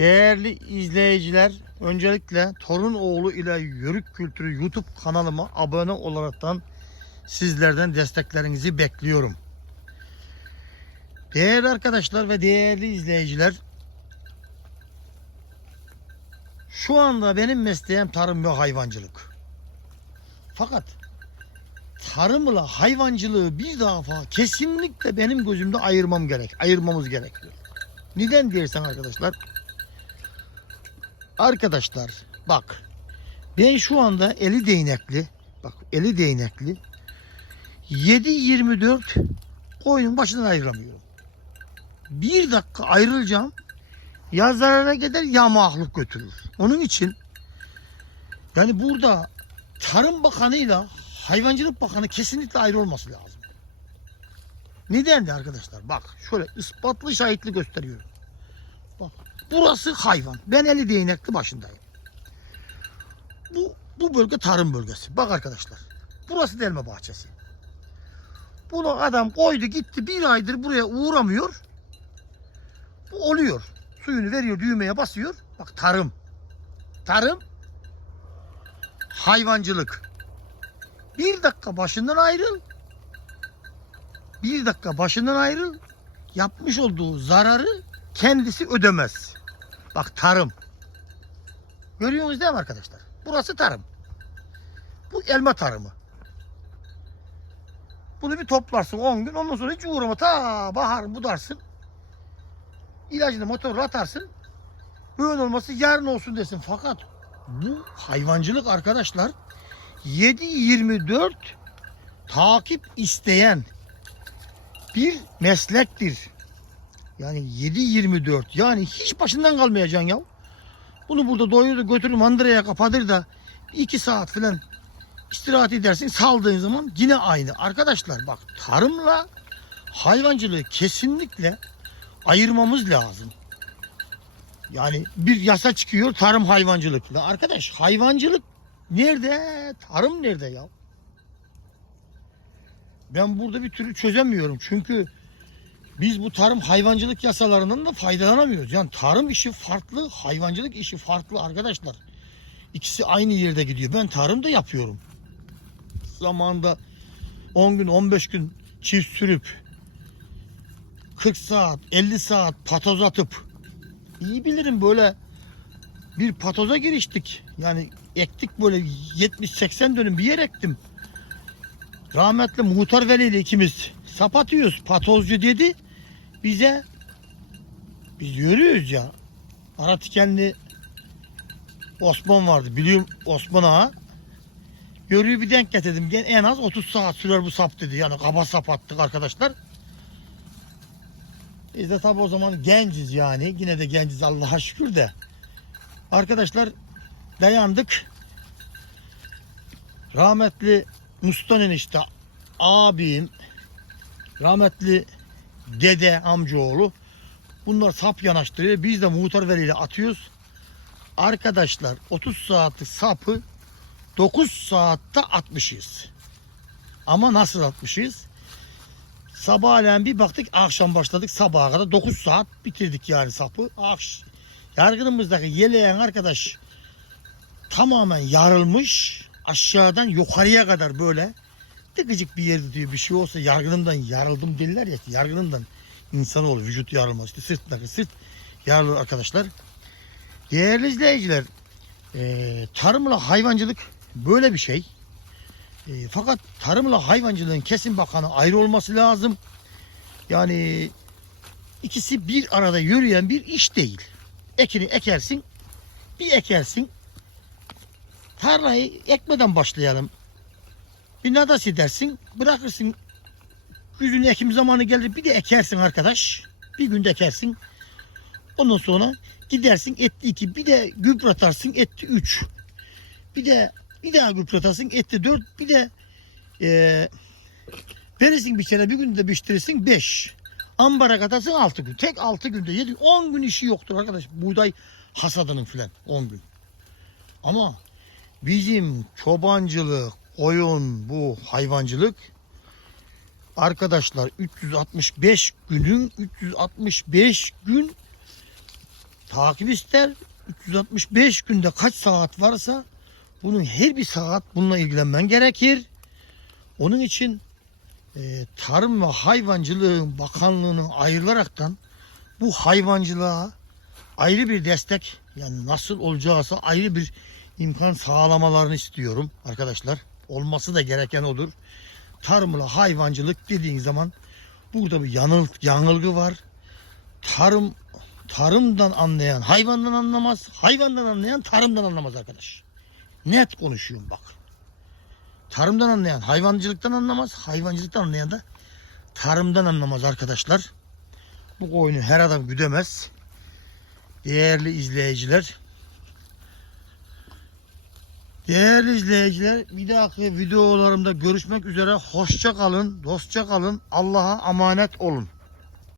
Değerli izleyiciler, öncelikle Torun Oğlu ile Yörük Kültürü YouTube kanalıma abone olaraktan sizlerden desteklerinizi bekliyorum. Değerli arkadaşlar ve değerli izleyiciler, şu anda benim mesleğim tarım ve hayvancılık. Fakat tarımla hayvancılığı bir defa kesinlikle benim gözümde ayırmam gerek. Ayırmamız gerekiyor. Neden dersen arkadaşlar? Arkadaşlar bak ben şu anda eli değnekli bak eli değnekli 7-24 koyunun başından ayrılamıyorum. Bir dakika ayrılacağım ya zarara gider ya mahluk götürür. Onun için yani burada Tarım Bakanı'yla Hayvancılık Bakanı kesinlikle ayrı olması lazım. Neden de arkadaşlar? Bak şöyle ispatlı şahitli gösteriyorum. Bak burası hayvan. Ben eli değnekli başındayım. Bu, bu bölge tarım bölgesi. Bak arkadaşlar. Burası delme bahçesi. Bunu adam koydu gitti bir aydır buraya uğramıyor. Bu oluyor. Suyunu veriyor düğmeye basıyor. Bak tarım. Tarım. Hayvancılık. Bir dakika başından ayrıl. Bir dakika başından ayrıl. Yapmış olduğu zararı kendisi ödemez. Bak tarım. Görüyorsunuz değil mi arkadaşlar? Burası tarım. Bu elma tarımı. Bunu bir toplarsın 10 gün ondan sonra hiç uğrama ta bahar budarsın. İlacını motorla atarsın. Böyle olması yarın olsun desin. Fakat bu hayvancılık arkadaşlar 7-24 takip isteyen bir meslektir. Yani 7-24 yani hiç başından kalmayacaksın ya. Bunu burada doyurur götürür mandıraya kapatır da 2 saat falan istirahat edersin saldığın zaman yine aynı. Arkadaşlar bak tarımla hayvancılığı kesinlikle ayırmamız lazım. Yani bir yasa çıkıyor tarım hayvancılık. La arkadaş hayvancılık nerede? Tarım nerede ya? Ben burada bir türlü çözemiyorum. Çünkü biz bu tarım hayvancılık yasalarından da faydalanamıyoruz. Yani tarım işi farklı, hayvancılık işi farklı arkadaşlar. İkisi aynı yerde gidiyor. Ben tarım da yapıyorum. Zamanında 10 gün, 15 gün çift sürüp 40 saat, 50 saat patoz atıp iyi bilirim böyle bir patoza giriştik. Yani ektik böyle 70-80 dönüm bir yer ektim. Rahmetli Muhtar Veli ile ikimiz sap atıyoruz. Patozcu dedi bize biz yürüyoruz ya. Aratikenli Osman vardı. Biliyorum Osman Ağa. Yörüyü bir denk getirdim. En az 30 saat sürer bu sap dedi. Yani kaba sap attık arkadaşlar. Biz de tabi o zaman genciz yani. Yine de genciz Allah'a şükür de. Arkadaşlar dayandık. Rahmetli Mustan enişte abim rahmetli dede amcaoğlu bunlar sap yanaştırıyor. Biz de muhtar veriyle atıyoruz. Arkadaşlar 30 saatlik sapı 9 saatte atmışız. Ama nasıl atmışız? Sabahleyin bir baktık akşam başladık sabaha kadar 9 saat bitirdik yani sapı. Akş Yargınımızdaki yeleyen arkadaş tamamen yarılmış. Aşağıdan yukarıya kadar böyle tıkıcık bir yerde diyor bir şey olsa yargınımdan yarıldım derler ya yargınımdan insanoğlu vücut yarılmaz. İşte sırtındaki sırt yarılır arkadaşlar. Değerli izleyiciler eee tarımla hayvancılık böyle bir şey. E, fakat tarımla hayvancılığın kesin bakanı ayrı olması lazım. Yani ikisi bir arada yürüyen bir iş değil. Ekini ekersin, bir ekersin. Tarlayı ekmeden başlayalım. Bir nadas edersin, bırakırsın. Güzün ekim zamanı gelir bir de ekersin arkadaş. Bir günde ekersin. Ondan sonra gidersin etti iki, bir de gübre atarsın etti üç. Bir de bir daha gübre atarsın etti dört, bir de e, verirsin bir kere bir günde biçtirirsin beş. Ambara katarsın altı gün. Tek altı günde yedi, on gün işi yoktur arkadaş. Buğday hasadının filan on gün. Ama bizim çobancılık, koyun bu hayvancılık arkadaşlar 365 günün 365 gün takip ister. 365 günde kaç saat varsa bunun her bir saat bununla ilgilenmen gerekir. Onun için e, Tarım ve Hayvancılığın Bakanlığı'nın ayrılaraktan bu hayvancılığa ayrı bir destek yani nasıl olacaksa ayrı bir imkan sağlamalarını istiyorum arkadaşlar. Olması da gereken odur. Tarımla hayvancılık dediğin zaman burada bir yanıl, yanılgı var. Tarım tarımdan anlayan hayvandan anlamaz. Hayvandan anlayan tarımdan anlamaz arkadaş. Net konuşuyorum bak. Tarımdan anlayan hayvancılıktan anlamaz. Hayvancılıktan anlayan da tarımdan anlamaz arkadaşlar. Bu koyunu her adam güdemez. Değerli izleyiciler. Değerli izleyiciler bir dahaki videolarımda görüşmek üzere. Hoşça kalın, dostça kalın. Allah'a emanet olun.